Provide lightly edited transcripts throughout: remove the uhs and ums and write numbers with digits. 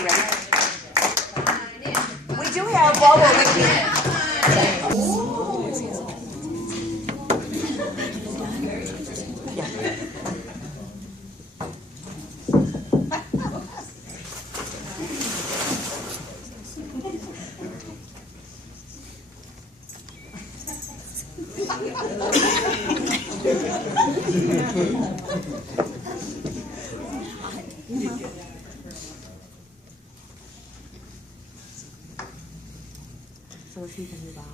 you ready? We do have, while we're waiting. So if you can move out.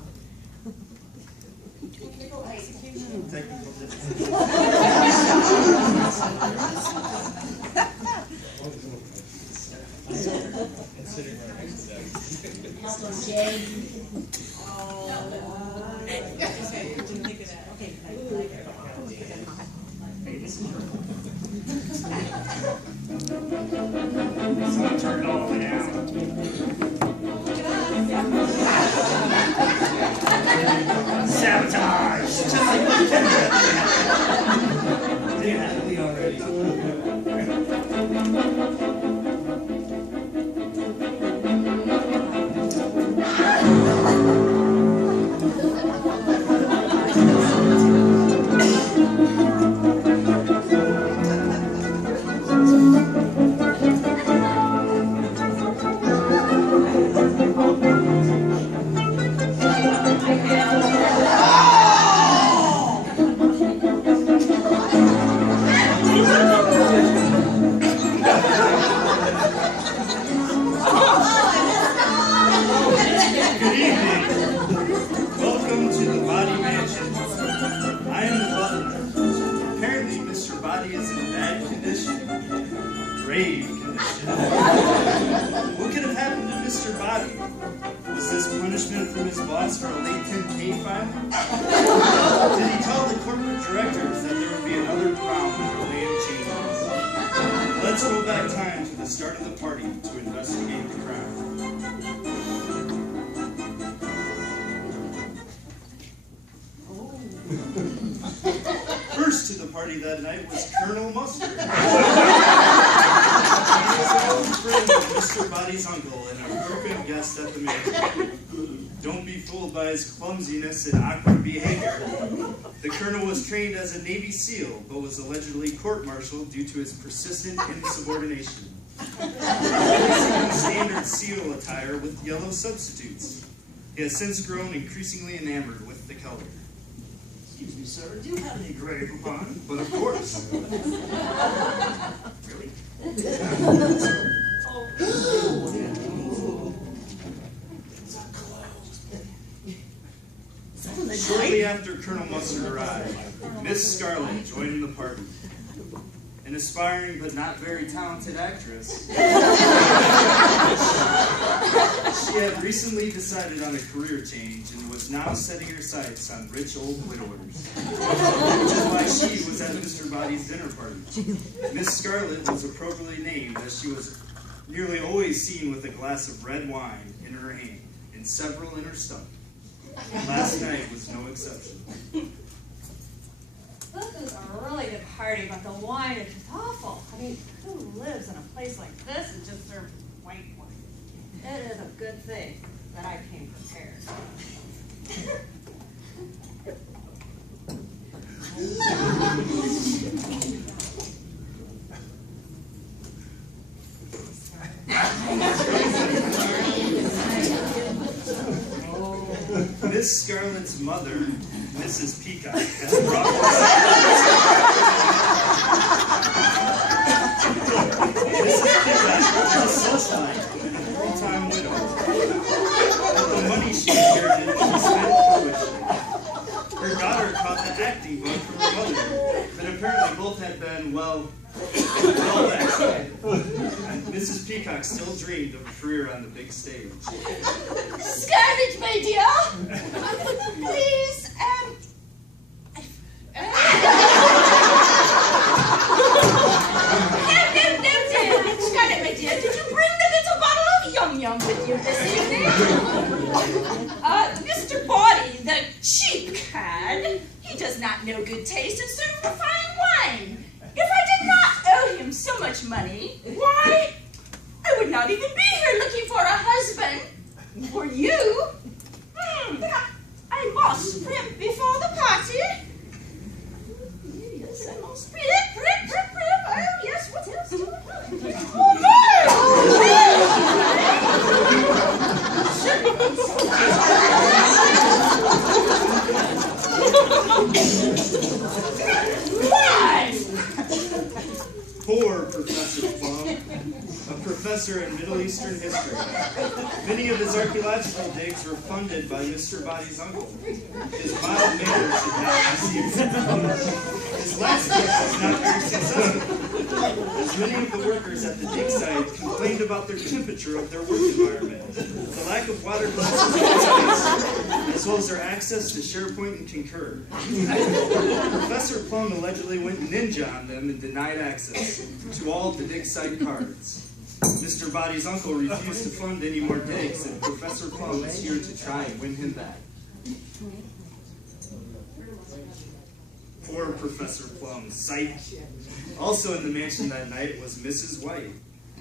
Turn it all the way down. Sabotage! Just like dude, happily already. What could have happened to Mr. Body? Was this punishment from his boss for a late 10K filing? Did he tell the corporate directors that there would be another round of land changes? Let's roll back time to the start of the party to investigate the crime. First to the party that night was Colonel Mustard. Mr. Body's uncle and a frequent guest at the mansion. Don't be fooled by his clumsiness and awkward behavior. The colonel was trained as a Navy SEAL, but was allegedly court-martialed due to his persistent insubordination. Replacing standard SEAL attire with yellow substitutes. He has since grown increasingly enamored with the color. Excuse me, sir, do you have any gray coupon? But of course. Really? Shortly after Colonel Mustard arrived, Miss Scarlet joined the party. An aspiring but not very talented actress, she had recently decided on a career change and was now setting her sights on rich old widowers. Which is why she was at Mr. Body's dinner party. Miss Scarlet was appropriately named as she was nearly always seen with a glass of red wine in her hand and several in her stomach. Last night was no exception. This is a really good party, but the wine is just awful. I mean, who lives in a place like this and just serves white wine? It is a good thing that I came prepared. Miss Scarlet's mother, Mrs. Peacock, has brought Mrs. Peacock is a socialite and a full-time widow. With the money she inherited, she spent foolishly. Her daughter caught the acting bug from her mother, but apparently both had been, well vaccinated. Mrs. Peacock still dreamed of a career on the big stage. Scarlet, my dear, please, Scarlet, my dear, did you bring the little bottle of yum-yum with you this evening? Mr. Body, the cheap cad, he does not know good taste and serve refined wine. If I did not owe him so much money, why, I would not even you'll be here looking for a husband. For you? I must prep before the party. Yes, I must prep. Oh, yes, what else? Oh, Poor Professor Plum, a professor in Middle Eastern history. Many of his archaeological digs were funded by Mr. Body's uncle. His mild manners did not receive support. His last dig was not very successful, as many of the workers at the dig site complained about the temperature of their work environment, the lack of water glasses and space, as well as their access to SharePoint and Concur. Professor Plum allegedly went ninja on them and denied access to all of the dig site cards. Mr. Body's uncle refused to fund any more digs, and Professor Plum was here to try and win him back. Poor Professor Plum, psych. Also in the mansion that night was Mrs. White.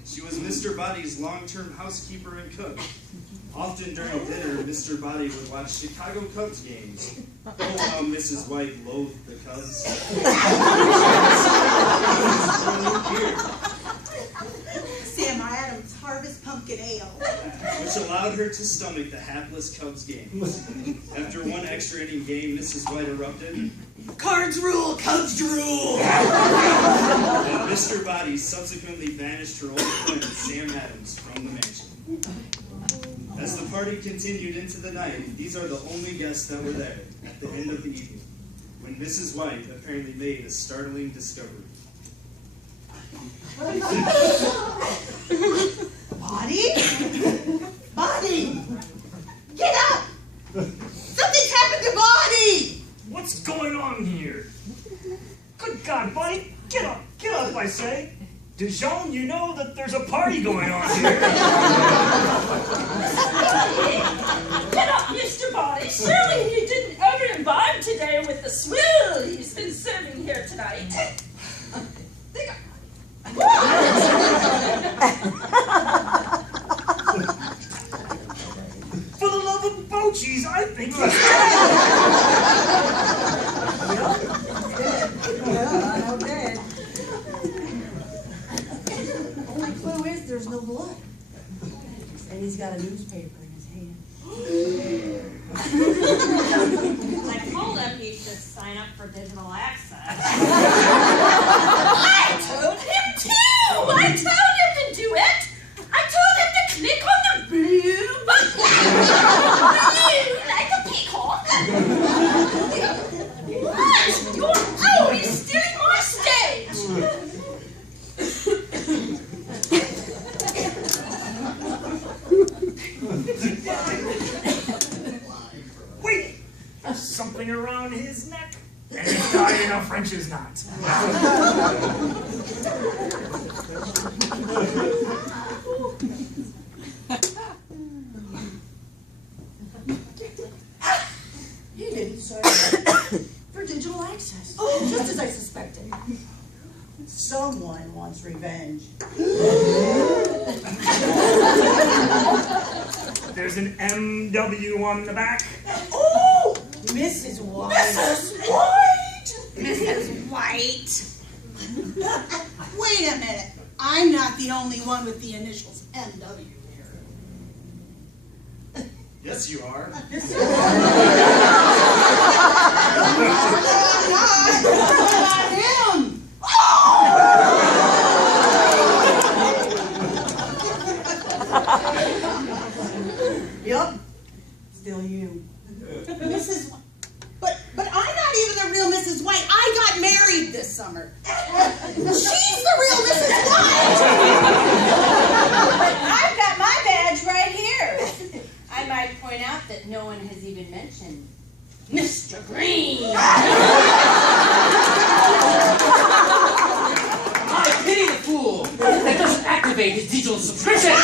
She was Mr. Body's long-term housekeeper and cook. Often during dinner, Mr. Body would watch Chicago Cubs games. Oh, how Mrs. White loathed the Cubs. Sam Adams Harvest Pumpkin Ale. Which allowed her to stomach the hapless Cubs games. After one extra inning game, Mrs. White erupted. Cards rule, Cubs drool. And Mr. Body subsequently banished her old friend Sam Adams from the mansion. As the party continued into the night, these are the only guests that were there at the end of the evening, when Mrs. White apparently made a startling discovery. Body? Body! Get up! Something's happened to Body! What's going on here? Good God, buddy, get up, I say. Dijon, you know that there's a party going on here. get up, Mr. Body. Surely he didn't ever imbibe today with the swill he's been serving here tonight. For the love of Bochies, I think he's Yeah, okay. Only clue is there's no blood. And he's got a newspaper in his hand. I told him he should sign up for digital access. I told him to! I told him to do it! I told him to click on the blue button! Blue like a peacock! What? Oh, he's stealing my stage! Wait! There's something around his neck. And it's tied in a French's knot. He didn't sign up for digital access. Just as I suspected. Someone wants revenge. There's an MW on the back. Oh! Mrs. White. Mrs. White! Mrs. White! Wait a minute. I'm not the only one with the initials MW here. Yes, you are. I'm not him. Yup. Still you. Mrs. White. But I'm not even the real Mrs. White. I got married this summer. She's the real Mrs. White. I've got my badge right here. I might point out that no one has even mentioned Mr. Green. I pity the fool that doesn't activate his digital subscription!